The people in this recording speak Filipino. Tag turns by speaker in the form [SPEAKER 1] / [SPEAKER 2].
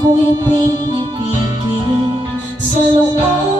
[SPEAKER 1] ko'y pinipigil sa loob.